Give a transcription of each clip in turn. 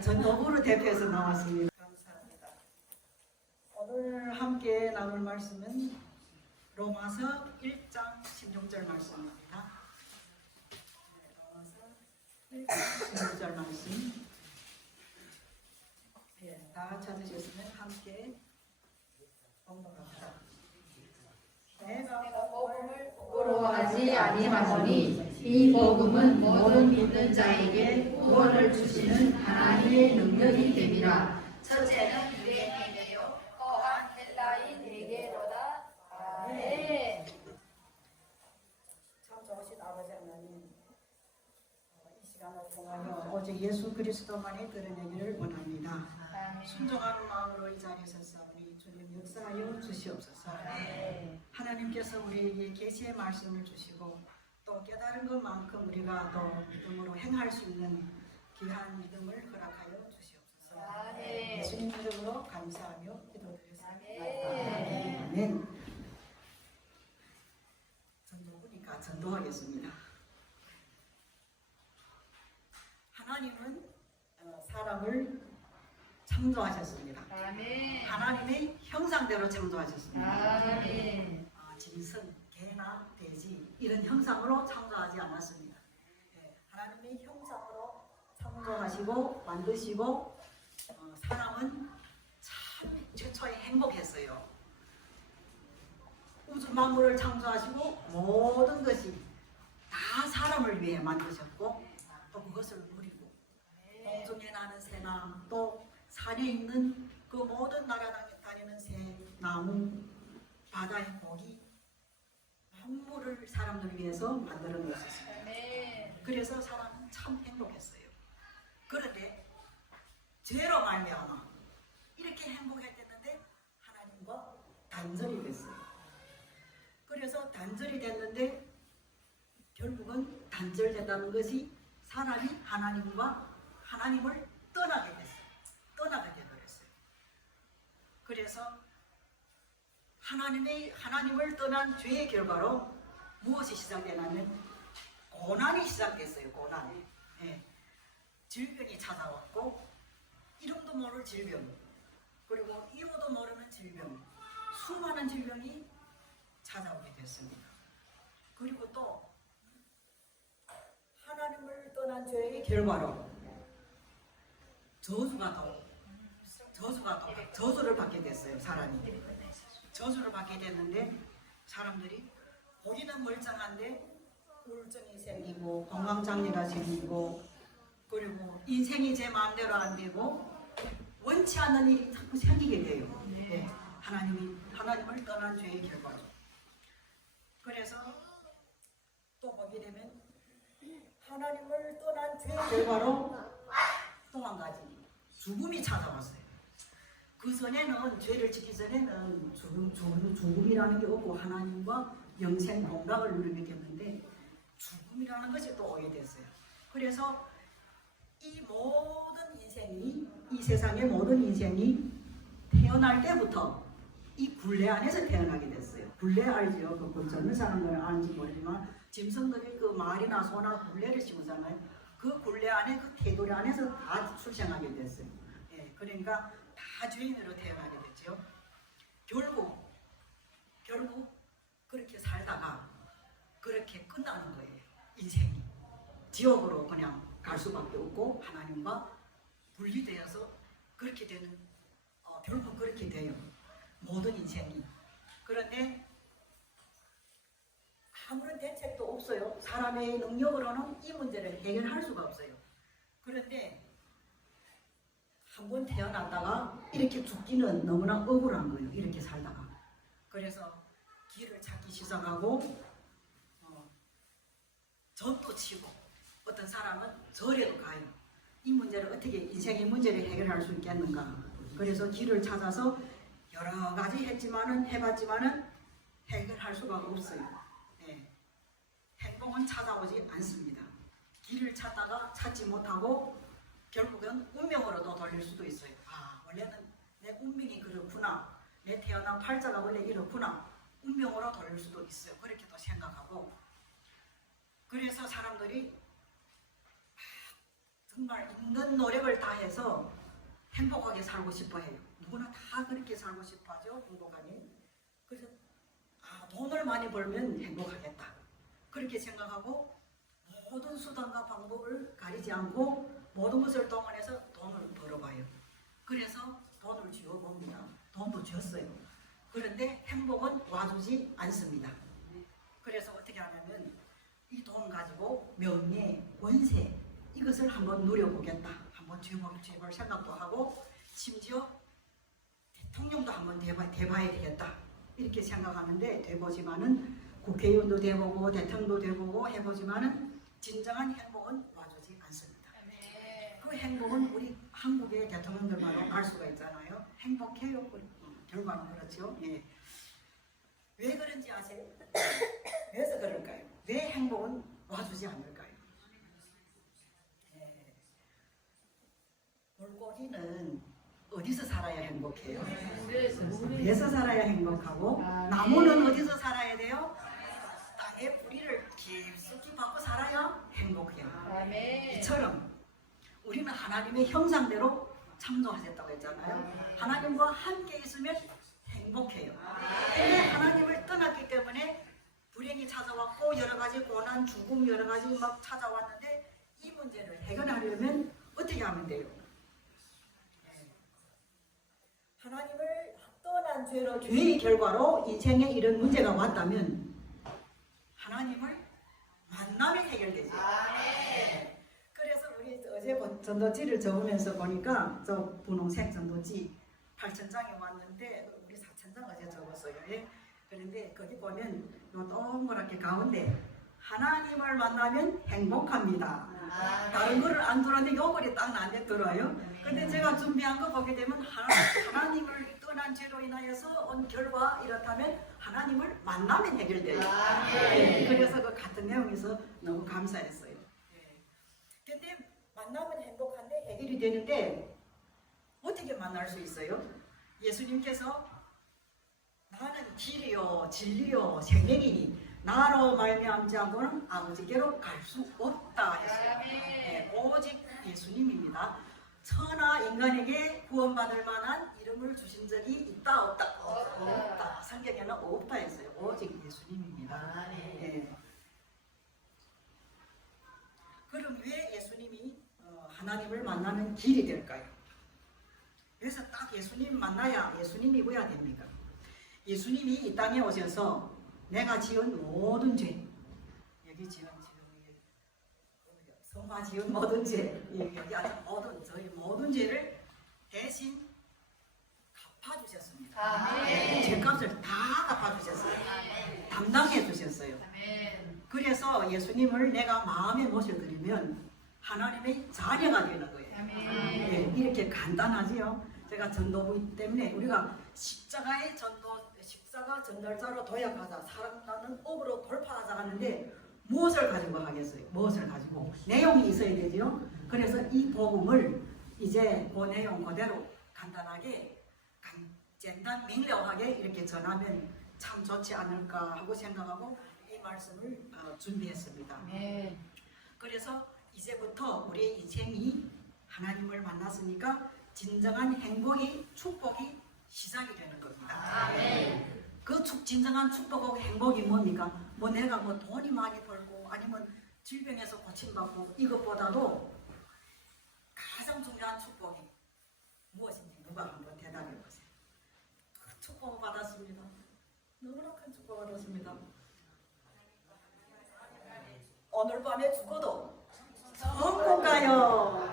전도부를 대표해서 나왔습니다. 감사합니다. 오늘 함께 나눌 말씀은 로마서 1장 16절 말씀입니다. 로마서 1장 16절 말씀. 다 찾으셨으면 함께 봉독합시다. 내가 복음을 부끄러워하지 아니하노니 이 복음은 모든 믿는 자에게 구원을 주시는 하나님의 능력이 됨이라. 첫째는 유대인에게요 또한 헬라인에게로다. 아멘. 참 좋으신 아버지 하나님, 이 시간을 통하여 오직 예수 그리스도만이 드러내기를 원합니다. 순종하는 마음으로 이 자리에 섰사오니 주님 역사하여 주시옵소서. 하나님께서 우리에게 계시의 말씀을 주시고 또 깨달은 것만큼 우리가 또 믿음으로 행할 수 있는 귀한 믿음을 허락하여 주시옵소서. 예수님 이름으로 감사하며 기도드렸습니다. 아멘. 전도부니까 전도하겠습니다. 하나님은 사람을 창조하셨습니다. 하나님의 형상대로 창조하셨습니다. 짐승, 개나 돼지 이런 형상으로 창조하지 않았습니다. 하나님의 형상으로 창조하시고 만드시고 사람은 참 최초에 행복했어요. 우주 만물을 창조하시고 모든 것이 다 사람을 위해 만드셨고 또 그것을 누리고 공중에 나는 새나 또 산에 있는 그 모든 날아다니는 새, 나무, 바다의 고기, 만물을 사람들을 위해서 만들어 놓으셨습니다. 그래서 사람은 참 행복했어요. 그런데 죄로 말미암아 이렇게 행복했는데 하나님과 단절이 됐어요. 그래서 단절이 됐는데 결국은 단절된다는 것이 사람이 하나님을 떠나게 됐어요. 떠나게 되버렸어요. 그래서 하나님을 떠난 죄의 결과로 무엇이 시작되냐면 고난이 시작됐어요. 고난. 질병이 찾아왔고 이름도 모를 질병, 그리고 이유도 모르는 질병, 수많은 질병이 찾아오게 됐습니다. 그리고 또 하나님을 떠난 죄의 결과로 저주를 받게 됐어요. 사람이 저주를 받게 됐는데 사람들이 보기는 멀쩡한데 우울증이 생기고 건강장애가 생기고 그리고 인생이 제 마음대로 안 되고 원치 않는 일이 자꾸 생기게 돼요. 하나님을 떠난 죄의 결과죠. 그래서 또 보게 되면 하나님을 떠난 죄의 결과로 또 한 가지 죽음이 찾아왔어요. 그 전에는 죄를 짓기 전에는 죽음이라는 게 없고 하나님과 영생 공감을 누리게 됐는데 죽음이라는 것이 또 오게 됐어요. 그래서 이 모든 인생이, 이 세상의 모든 인생이 태어날 때부터 이 굴레 안에서 태어나게 됐어요. 굴레 알죠? 그 젊은 사람들은 아는지 모르지만 짐승들이 그 말이나 소나 굴레를 씌우잖아요. 그 굴레 안에 그 테두리 안에서 다 출생하게 됐어요. 그러니까 다 죄인으로 태어나게 됐죠. 결국 그렇게 살다가 그렇게 끝나는 거예요. 인생이 지옥으로 그냥 갈 수밖에 없고 하나님과 분리되어서 그렇게 되는 결국 그렇게 돼요. 모든 인생이. 그런데 아무런 대책도 없어요. 사람의 능력으로는 이 문제를 해결할 수가 없어요. 그런데 한번 태어났다가 이렇게 죽기는 너무나 억울한 거예요. 이렇게 살다가. 그래서 길을 찾기 시작하고 전도 치고 어떤 사람은 절에도 가요. 이 문제를 어떻게 인생의 문제를 해결할 수 있겠는가. 그래서 길을 찾아서 여러 가지 해봤지만은 해결할 수가 없어요. 행복은 찾아오지 않습니다. 길을 찾지 못하고 결국은 운명으로도 돌릴 수도 있어요. 원래는 내 운명이 그렇구나. 내 태어난 팔자가 원래 이렇구나. 운명으로 돌릴 수도 있어요. 그렇게도 생각하고 그래서 사람들이 정말 있는 노력을 다해서 행복하게 살고 싶어 해요. 누구나 다 그렇게 살고 싶어 하죠. 행복하게. 그래서 돈을 많이 벌면 행복하겠다. 그렇게 생각하고 모든 수단과 방법을 가리지 않고 모든 것을 동원해서 돈을 벌어봐요. 그래서 돈을 쥐어봅니다. 돈도 쥐었어요. 그런데 행복은 와주지 않습니다. 그래서 어떻게 하냐면 이 돈 가지고 명예, 권세 이것을 한번 누려보겠다. 한번 쥐어볼 생각도 하고 심지어 대통령도 한번 돼봐야 되겠다. 이렇게 생각하는데 돼보지만은 국회의원도 돼보고 대통령도 돼보고 해보지만은 진정한 행복은 와주지 않습니다. 그 행복은 우리 한국의 대통령들만으로 알 수가 있잖아요. 행복해요. 결과는 그렇죠. 예. 왜 그런지 아세요? 왜서 그럴까요? 왜 행복은 와주지 않을까요? 예. 물고기는 어디서 살아야 행복해요? 물에서 살아야 행복하고 나무는 어디서 살아야 돼요? 땅의 뿌리를 깊숙이 받고 살아야 행복해요. 이처럼 우리는 하나님의 형상대로 창조하셨다고 했잖아요. 하나님과 함께 있으면 행복해요. 근데 하나님을 떠났기 때문에 불행이 찾아왔고 여러 가지 고난, 죽음 여러 가지 막 찾아왔는데 이 문제를 해결하려면 어떻게 하면 돼요? 하나님을 떠난 죄의 결과로 인생에 이런 문제가 왔다면 하나님을 만나면 해결되죠. 그래서 우리 어제 전도지를 적으면서 보니까 저 분홍색 전도지 8,000장에 왔는데 우리 4,000장 어제 적었어요. 예? 그런데 거기 보면 요 동그랗게 가운데 하나님을 만나면 행복합니다. 다른 거를 안 들었는데 요 글이 딱 나한테 들어요. 근데 제가 준비한 거 보게 되면 하나님을 떠난 죄로 인하여서 온 결과 이렇다면 하나님을 만나면 해결돼요. 네, 그래서 그 같은 내용에서 너무 감사했어요. 근데 만나면 행복한데 해결이 되는데 어떻게 만날 수 있어요? 예수님께서 나는 길이요 진리요 생명이니 나로 말미암지 않고는 아버지께로 갈 수 없다 했어요. 네, 오직 예수님입니다. 천하 인간에게 구원받을 만한 이름을 주신 적이 있다 없다? 없다. 성경에는 없다 했어요. 오직 예수님입니다. 네. 그럼 왜 예수님이 하나님을 만나는 길이 될까요? 그래서 딱 예수님 만나야 예수님이고야 됩니까? 예수님이 이 땅에 오셔서 내가 지은 모든 죄, 여기 지은 성화 지은 모든 죄, 여기 아주 저희 모든 죄를 대신 갚아주셨습니다. 죄값을 다 갚아주셨어요. 담당해 주셨어요. 그래서 예수님을 내가 마음에 모셔드리면 하나님의 자녀가 되는 거예요. 네, 이렇게 간단하지요. 제가 전도부 때문에 우리가 십자가 전달자로 도약하자, 사랑하는 업으로 돌파하자 하는데 무엇을 가지고 하겠어요? 무엇을 가지고? 내용이 있어야 되죠. 그래서 이 복음을 이제 그 내용 그대로 간단하게简单 明了하게 이렇게 전하면 참 좋지 않을까 하고 생각하고 이 말씀을 준비했습니다. 그래서 이제부터 우리의 인생이 하나님을 만났으니까 진정한 행복이 축복이 시작이 되는 겁니다. 그 진정한 축복하고 행복이 뭡니까? 뭐 내가 뭐 돈이 많이 벌고 아니면 질병에서 고침받고 이것보다도 가장 중요한 축복이 무엇인지 누가 한번 대답해 보세요. 그 축복을 받았습니다. 너무나 큰 축복을 받았습니다. 오늘 밤에 죽어도 천국 가요.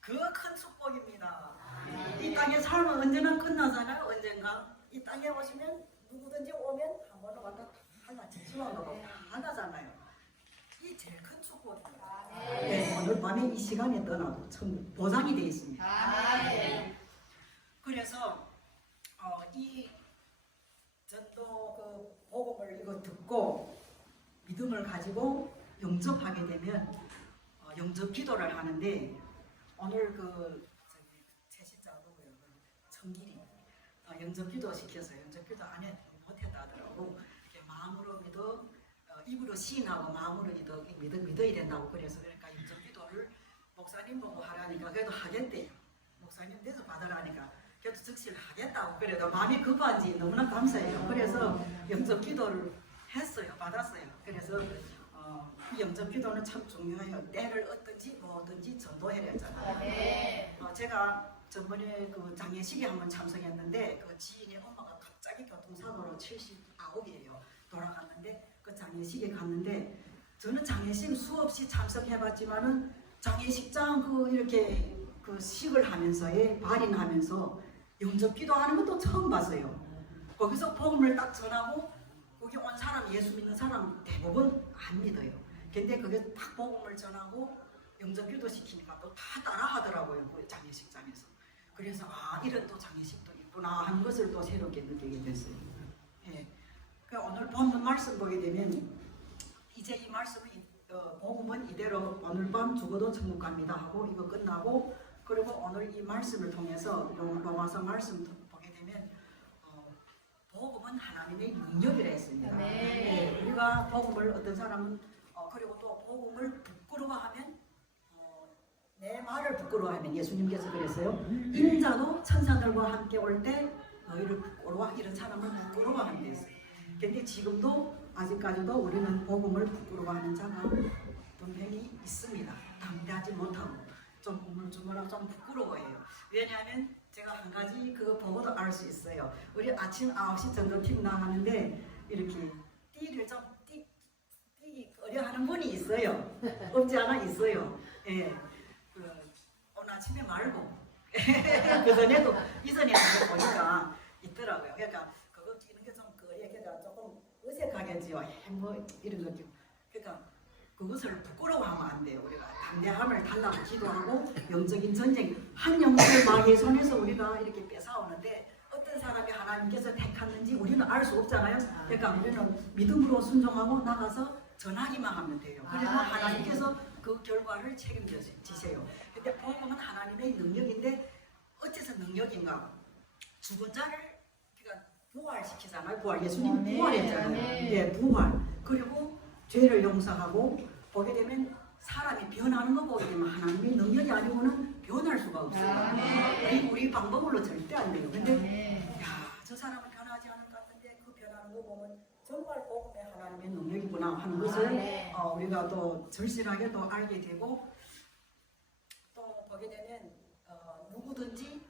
그 큰 축복입니다. 이 땅의 삶은 언제나 끝나잖아요. 언젠가 이 땅에 오시면 누구든지 오면 한 번은 왔다 하나 지치만 가고 하나잖아요. 이 제일 큰 축복입니다. 네, 오늘 밤에 이 시간에 떠나도 천국 보장이 되어 있습니다. 그래서 이 전도 그 복음을 이거 듣고 믿음을 가지고 영접하게 되면 영접 기도를 하는데 오늘 그 최신자 누구요? 청길이 영접 기도 시켜서 영접 기도 안 해 못했다 하더라고. 이렇게 마음으로 믿어 입으로 시인하고 마음으로 믿어야 된다고. 그래서 그러니까 영접 기도를 목사님 보고 하라니까 그래도 하겠대요. 목사님 대접 받으라니까 그래도 즉시를 하겠다고 그래도 마음이 급한지 너무나 감사해요. 그래서 영접 기도를 했어요. 받았어요. 그래서 이 영접 기도는 참 중요해요. 때를 얻든지 뭐든지 전도해야 하잖아요. 제가 전번에 그 장례식에 한번 참석했는데 그 지인의 엄마가 갑자기 교통사고로 79이에요. 돌아갔는데 그 장례식에 갔는데 저는 장례식 수없이 참석해봤지만은 장례식장 그 이렇게 그 식을 하면서에 발인하면서 영접 기도하는 것도 처음 봤어요. 거기서 복음을 딱 전하고 거기 온 사람 예수 믿는 사람 대부분 안 믿어요. 근데 그게 딱 복음을 전하고 영접 기도 시키니까 또 다 따라 하더라고요. 그 장례식장에서. 그래서 이런 또 장례식도 있구나 하는 것을 또 새롭게 느끼게 됐어요. 예. 오늘 본문 말씀 보게 되면 이제 이 말씀은 복음은 이대로 오늘 밤 죽어도 천국 갑니다 하고 이거 끝나고 그리고 오늘 이 말씀을 통해서 로마서 말씀 보게 되면 복음은 하나님의 능력이라 했습니다. 네. 우리가 복음을 어떤 사람은 그리고 또 복음을 부끄러워하면 내 말을 부끄러워하면 예수님께서 그랬어요. 인자도 천사들과 함께 올 때 너희를 부끄러워 이런 사람을 부끄러워하는 데였어요. 근데 지금도 아직까지도 우리는 복음을 부끄러워하는 자가 분명히 있습니다. 담대하지 못하고 좀 우물쭈물하고 좀 부끄러워해요. 왜냐하면 제가 한 가지 그거 보고도 알 수 있어요. 우리 아침 9시 정도 팀 나가는데 이렇게 띠를 좀 띠기 어려하는 분이 있어요. 없지 않아 있어요. 예. 오늘 아침에 말고 그전에도 이전에 한번 보니까 있더라고요. 그러니까 그거 끼는 게 좀 그러니까 조금 어색하겠지요. 뭐 이런 거죠. 그러니까 그것을 부끄러워하면 안 돼요. 우리가 담대함을 달라고 기도하고 영적인 전쟁 한 영혼을 마귀의 손에서 우리가 이렇게 뺏어오는데 어떤 사람이 하나님께서 택했는지 우리는 알 수 없잖아요. 그러니까 우리는 믿음으로 순종하고 나가서 전하기만 하면 돼요. 그래서 하나님께서 그 결과를 책임지세요. 근데 복음은 하나님의 능력인데 어째서 능력인가? 죽은 자를 그러니까 부활시키잖아요. 부활. 예수님 부활했잖아요. 예, 부활. 그리고 죄를 용서하고 보게 되면 사람이 변하는 거 보게 되면 하나님의 능력이 아니고는 변할 수가 없어요. 우리 방법으로 절대 안 돼요. 근데 저 사람은 변하지 않을 것 같은데 그 변하는 거 보면 정말 복음의 하나님의 능력이구나 하는 것을 우리가 또 절실하게 또 알게 되고 또 보게 되면 누구든지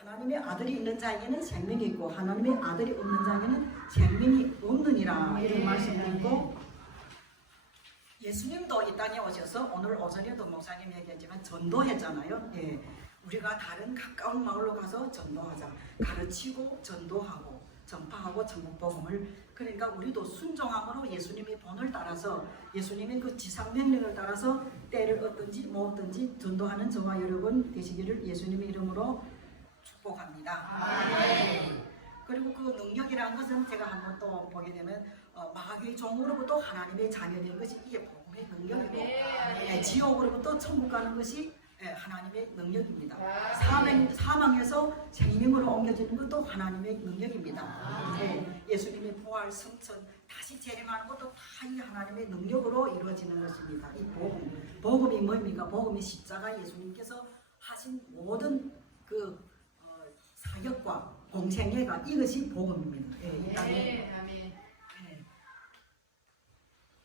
하나님의 아들이 있는 자에게는 생명이 있고 하나님의 아들이 없는 자에게는 생명이 없느니라 이런 말씀도 있고 예수님도 이 땅에 오셔서 오늘 오전에도 목사님 얘기했지만 전도했잖아요. 예. 우리가 다른 가까운 마을로 가서 전도하자. 가르치고 전도하고 전파하고 천국 복음을 그러니까 우리도 순종함으로 예수님의 본을 따라서 예수님의 그 지상 명령을 따라서 때를 얻든지 뭐 얻든지 전도하는 저와 여러분 되시기를 예수님의 이름으로 축복합니다. 그리고 그 능력이라는 것은 제가 한번 또 보게 되면 마귀의 종으로부터 하나님의 자녀된 것이 이게 복음의 능력이고 지옥으로부터 천국 가는 것이 하나님의 능력입니다. 사망에서 생명으로 옮겨지는 것도 하나님의 능력입니다. 예수님의 부활, 성천, 다시 재림하는 것도 다 이 하나님의 능력으로 이루어지는 것입니다. 이 복음이 뭡니까? 복음이 십자가 예수님께서 하신 모든 그 사역과 공생애가 이것이 복음입니다. 이 땅에.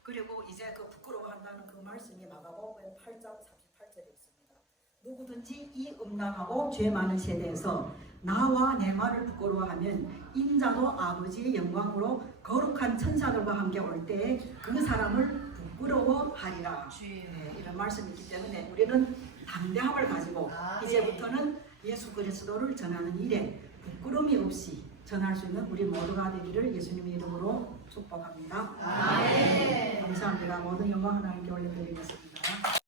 그리고 이제 그 부끄러워한다는 그 말씀이 마가복음 8장 38절에 있습니다. 누구든지 이 음란하고 죄 많은 세대에서 나와 내 말을 부끄러워하면 인자도 아버지의 영광으로 거룩한 천사들과 함께 올 때에 그 사람을 부끄러워하리라. 이런 말씀이 있기 때문에 우리는 담대함을 가지고 이제부터는 예수 그리스도를 전하는 일에 부끄러움이 없이 전할 수 있는 우리 모두가 되기를 예수님의 이름으로 축복합니다. 감사합니다. 모든 영광 하나님께 올려드리겠습니다.